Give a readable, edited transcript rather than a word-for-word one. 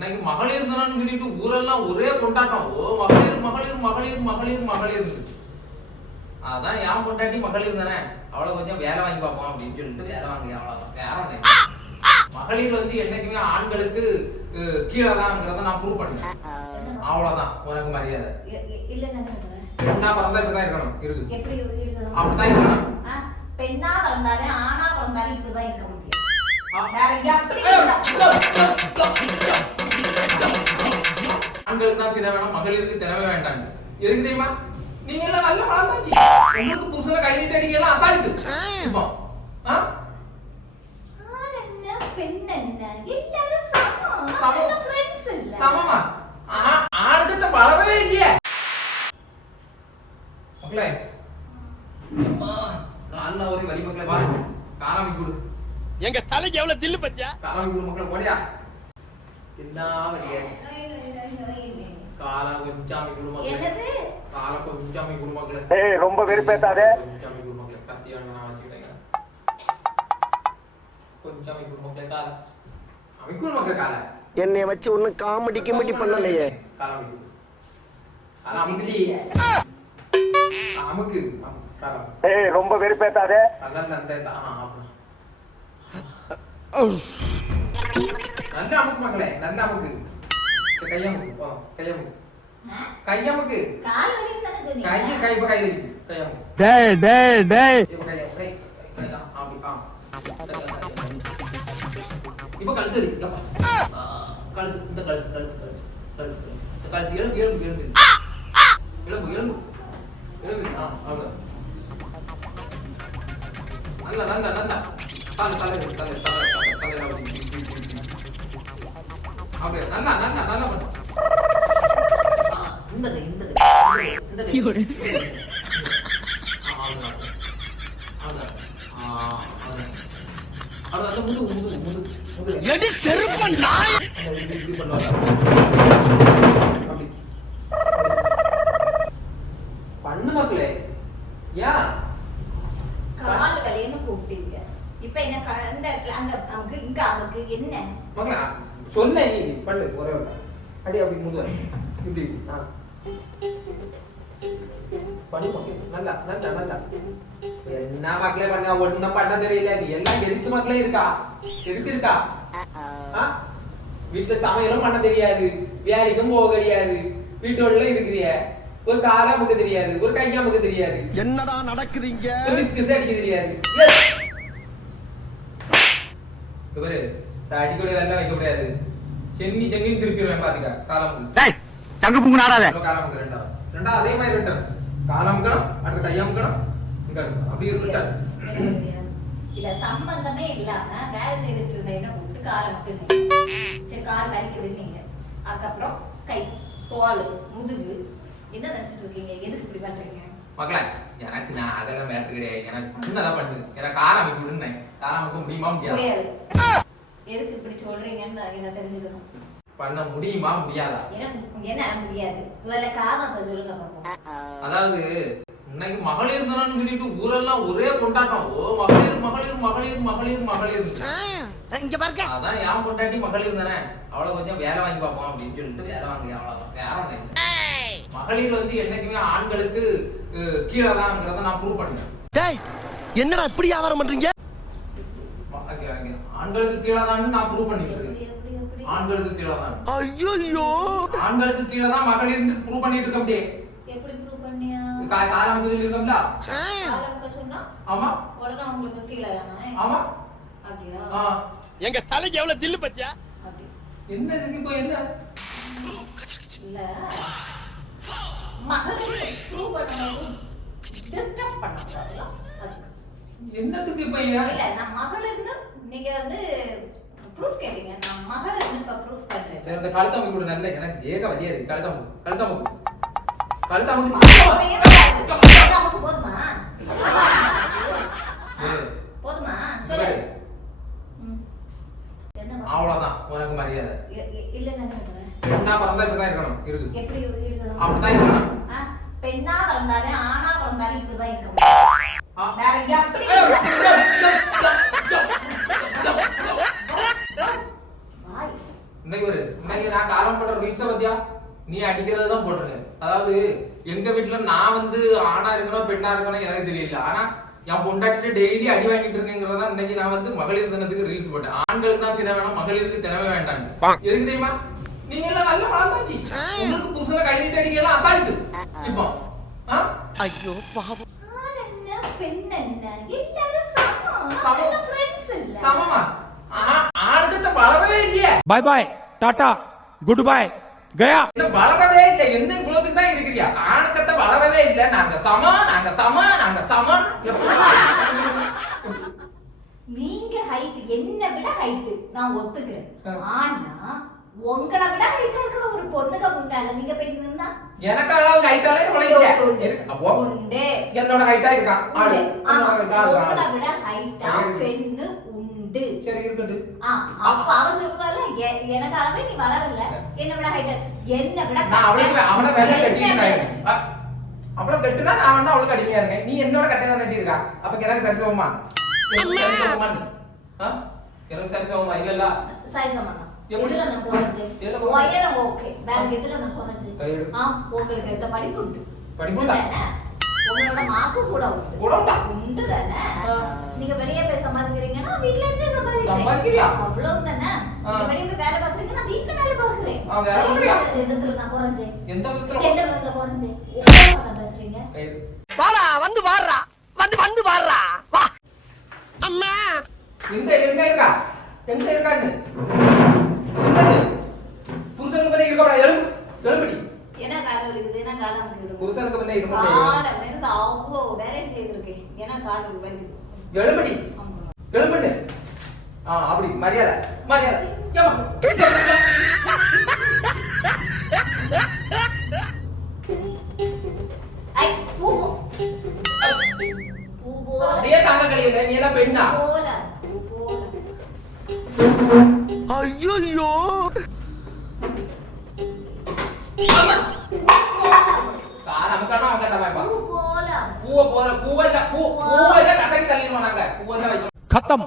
இன்னைக்கு மகளிர் தினம்னு சொல்லிட்டு ஊரெல்லாம் ஒரே கொண்டாட்டம். ஓ மகளிர் மகளிர் மகளிர் மகளிர் மகளிர். அதான் ஏன் கொண்டாட்டி மகளிர் தானே, அவளை கொஞ்சம் வேலை வாங்கி பார்ப்போம் அப்படின்னு சொல்லிட்டு வேலை வாங்கி அவ்வளவுதான். வேற ஒண்ணு மகளிர் வந்து என்னைக்குமே ஆண்களுக்கு கீழே தான்ங்கிறத நான் ப்ரூவ் பண்ணேன். அவ்வளவுதான் உனக்கு மரியாதை. பெண்ணா பிறந்தா இப்படிதான் இருக்கணும். இருக்கு அப்படிதான் இருக்கணும். பெண்ணா பிறந்தாலே ஆணா பிறந்தாலே இப்படிதான் இருக்க முடியும். ஆண்களுக்கு தான் தின வேணும், மகளிருக்கு தினவே வேண்டாம். எதுக்கு தெரியுமா? நீங்க எல்லாம் நல்ல வளர்ந்தாச்சு. உங்களுக்கு புருஷனை கை நீட்டி அடிக்கலாம் அசால்ட்டு. இப்போ சமமா ஆணுக்கு வளரவே இல்லையே மக்களே. காலைல ஒரு வரி மக்களே வா காராமி கூடு. எங்க தலைக்கு எவ்வளவு தில்லு பத்தியா? காராமி கூடு மக்களே போடியா. என்ன வரியே காலா கொஞ்சாமி கூடு மக்களே. கால கொஞ்சாமி கூடு மக்களே. ஏய் ரொம்ப வெறுப்பேத்தாதே. கொஞ்சாமி கூடு மக்களே. கத்தி வேணா நான் வச்சிட்டேன். கொஞ்சாமி கூடு மக்களே கால. அமிக்குடு மக்களே கால. என்னைய வச்சு ஒண்ணும் காமெடி கிமெடி பண்ணலையே. காலாமி கூடு. கால அமுக்குடி. அமுக்கு கால. ஏய் ரொம்ப வெறுப்பேத்தாதே. நல்ல அந்த நல்ல அமுக்கு மக்களே, நல்ல அமுக்கு. கையமுக்கு போ, கையமுக்கு. கையமுக்கு. கால் வலின்னு தானே சொன்னீங்க. கை இப்ப கை இருக்கு. கையமுக்கு. டேய் டேய் டேய். இப்ப கை அப்படி இப்ப கழுத்து இருக்கு. கழுத்து இந்த கழுத்து கழுத்து கழுத்து கழுத்து இந்த கழுத்து எலும்பு எலும்பு எலும்பு எலும்பு எலும்பு எலும்பு அவ்வளவு நல்ல நல்ல நல்ல தலை தலை தலை தலை தலை அப்படியே நல்லா நல்லா நல்லா பண்ணு. இந்த கை இந்த கை இந்த கை அது முது முது முது முது எடி செருப்பு நாய். இப்படி பண்ணுவாங்க. அப்படி பண்ணு மக்களே. ஏன் கால் வலின்னு கூப்பிட்டீங்க. இப்ப என்ன கண்ட அங்க நமக்கு இங்க நமக்கு என்ன மக்களே சொன்ன நீ பண்ணு ஒரே ஒரு அடி அப்படி முது இப்படி பண்ணு மக்களே. நல்லா நல்லா நல்லா என்ன மக்களே பண்ண ஒண்ணும் பண்ண தெரியல. நீ எல்லாம் எதுக்கு மக்களே இருக்கா? எதுக்கு இருக்கா? வீட்டுல சமையலும் பண்ண தெரியாது, வேலைக்கும் போக தெரியாது, வீட்டோட இருக்கிறிய, ஒரு காரா முக்க தெரியாது, ஒரு கையா முக்க தெரியாது, என்னடா நடக்குதுங்க? கிசை அடிக்க தெரியாது. இவரு அடிக்கடி வேலை வைக்க முடியாது. சென்னி சென்னி திருப்பிடுவேன் பாத்துக்க. காலமுக்கு தங்க புங்க நாடாத. காலமுக்கு ரெண்டா அதே மாதிரி ரிட்டர்ன். காலமுக்கணும் அடுத்த கையாமுக்கணும் இங்க அப்படி ரிட்டர்ன். இல்ல சம்பந்தமே இல்லாம வேலை செய்துட்டு இருந்தேன்னு கூப்பிட்டு காலை மட்டும் சரி கால் வலிக்குதுன்னீங்க. அதுக்கப்புறம் கை தோல் முதுகு என்ன நினைச்சிட்டு இருக்கீங்க? எதுக்கு இப்படி பண்றீங்க மக்களே? எனக்கு நான் அதெல்லாம் மேட்டர் கிடையாது. எனக்கு பண்ணதான் பண்ணு. எனக்கு காராமி விடுனேன். காராமிக்க முடியுமா முடியாது? எதுக்கு இப்படி சொல்றீங்கன்னு என்ன தெரிஞ்சுக்கணும். பண்ண முடியுமா முடியாதா? எனக்கு என்ன முடியாது. முதல்ல காரணத்தை சொல்லுங்க பாப்போம். அதாவது இன்னைக்கு மகளிர் தினம்னு சொல்லிட்டு ஊரெல்லாம் ஒரே கொண்டாட்டம். ஓ மகளிர் மகளிர் மகளிர் மகளிர் மகளிர். இங்க பாருங்க. அதான் ஏன் கொண்டாட்டி மகளிர் தானே, அவளை கொஞ்சம் வேலை வாங்கி பார்ப்போம் அப்படின்னு சொல்லிட்டு வேலை வாங்கி அவ்வளவுதான். வேற ஒண்ணு மகளிர் வந்து என்னைக்குமே ஆண்களுக்கு கீழே தான்ங்கிறத நான் ப்ரூவ் பண்ணேன். டேய் என்னடா இப்படி வியாபாரம் பண்றீங்க? ஆண்களுக்கு கீழே தான் நான் ப்ரூவ் பண்ணிட்டு இருக்கேன். ஆண்களுக்கு கீழே தான். ஐயோ ஆண்களுக்கு கீழே தான் மகளிர் ப்ரூவ் பண்ணிட்டு இருக்க. அப்படியே எப்படி ப்ரூவ் பண்ணியா? காரம் இருக்கோம்ல காலம்க்கு சொன்னா ஆமா உடனே உங்களுக்கு கீழே தானே. ஆமா அப்படியா? எங்க தலைக்கு எவ்வளவு தில்லு பத்தியா? அப்படி என்ன இதுக்கு இப்போ என்ன இல்ல மகளிர் ப்ரூவ் பண்ணும்போது டிஸ்டர்ப் பண்ணக்கூடாதுல. என்னத்துக்கு இப்போ இல்ல நான் மகளிர்னு நீங்க வந்து ப்ரூஃப் கேட்டீங்க. நான் மகளிர்னு இப்ப ப்ரூஃப் பண்றேன். சரி அந்த கழுத்தாமுக்கு கூட நல்ல எனக்கு ஏக வதியா இருக்கு. கழுத்தாமுக்கு கழுத்தாமுக்கு கழுத்தாமுக்கு நமக்கு போதுமா? போதுமா? சொல்லு. அவ்வளவுதான் உனக்கு மரியாதை. இல்ல நினைக்கிறேன். பெண்ணா பிறந்தா இப்படிதான் இருக்கணும். இருக்கு எப்படி இருக்கணும்? அப்படிதான் இருக்கணும். பெண்ணா பிறந்தாலே ஆணா பிறந்தாலே இப்படிதான் இருக்க முடியும். வேற எப்படி? வாய் இன்னைக்கு நான் காலம் போடுற ரீல்ஸை பத்தியா நீ அடிக்கிறது தான் போட்டிருக்கேன். அதாவது எங்க வீட்டுல நான் வந்து ஆணா இருக்கணும் பெண்ணா இருக்கணும் எனக்கு தெரியல. ஆனா என் பொண்டாட்டிட்டு டெய்லி அடி வாங்கிட்டு இருக்கேங்கிறதா இன்னைக்கு நான் வந்து மகளிர் தினத்துக்கு ரீல்ஸ் போட்டேன். ஆண்களுக்கு தான் தின வேணும், மகளிருக்கு தினமே வேண்டாம். எதுக்கு தெரியுமா? நீங்க எல்லாம் நல்ல வளர்ந்தாச்சு. உங்களுக்கு புருஷனை கை நீட்டி அடிக்கலாம் அசால்ட்டு. இப்போ ஐயோ பாவம். பெண் என்ன எல்லாரும் சமம். ஃப்ரெண்ட்ஸ் இல்ல. சமமா? ஆணுக்கு வளரவே இல்லையே. Bye bye tata goodbye गया இன்னும் வளரவே இல்லை. என்ன குலத்துக்கு தான் இருக்கிறியா? ஆணுக்கத்தை வளரவே இல்லை. நாங்க சமம், நாங்க சமம், நாங்க சமம். நீங்க ஹைட் என்ன விட ஹைட் நான் ஒத்துக்கிறேன். ஆனா உங்களை விட ஹைட்டா இருக்கிற ஒரு பொண்ணுக்கு முன்னால நீங்க போய் நின்னா எனக்கு அளவு ஹைட்டாலே உண்டு. என்னோட ஹைட்டா இருக்கான் ஆளு. உங்களை விட ஹைட்டா பெண்ணு உண்டு. சரி இருக்கட்டு. அப்ப அவ சொல்றால எனக்கு அளவே நீ வளரல, என்ன விட ஹைட்டா, என்ன விட நான் அவளை வேலை கட்டிட்டேன். அவளை கட்டுனா நான் வேணா அவளுக்கு அடிமையா இருக்கேன். நீ என்னோட கட்டையா தான் கட்டி இருக்கா. அப்ப எனக்கு சரிசமமா? எனக்கு சரிசமமா இல்லல்ல? சரிசமமா. எதுல நான் குறைஞ்சேன்? உயரம் ஓகே. வேற எதுல நான் குறைஞ்சேன்? உங்களுக்கு இந்த படிப்பு உண்டு. படிப்பு உண்டா? உங்களோட மார்க்கு கூட உண்டு. கூட உண்டா? உண்டு தானே. நீங்க வெளிய போய் சம்பாதிக்கிறீங்கன்னா வீட்ல இருந்தே சம்பாதிக்கிறீங்க. சம்பாதிக்கிறியா? அவ்வளவு தானே. நீங்க வெளிய போய் வேலை பார்க்கறீங்கன்னா வீட்ல வேலை பார்க்கறேன். வேலை பார்க்கறியா? எதுல நான் குறைஞ்சேன்? எந்த விதத்துல? எந்த விதத்துல குறைஞ்சேன்? உங்களோட பேசுறீங்க. வாடா வந்து வாடுறா வந்து வாடுறா வா. அம்மா எங்க இருக்கா? எங்க இருக்கான்னு? என்னது? புருஷனுக்கு பின்ன இருக்கா? எழுபடி. என்ன காலம் இருக்குது? என்ன காலம் இருக்குது? புருஷனுக்கு பின்ன இருக்க காலம் இருந்து அவ்வளோ வேலை செய்திருக்கேன். ஏன்னா காலம் வருது. எழுபடி. எழுபடி. அப்படி மரியாதை. மரியாதை. ஏமா? ஐ பூபோ. பூபோ. நீ தாங்க கலியல. நீ எல்லாம் பெண்ணா? போல. ஐயோ பூவல்ல பூவல்ல கசக்கி தள்ளிடுவோம் நாங்க. பூவல்ல खत्म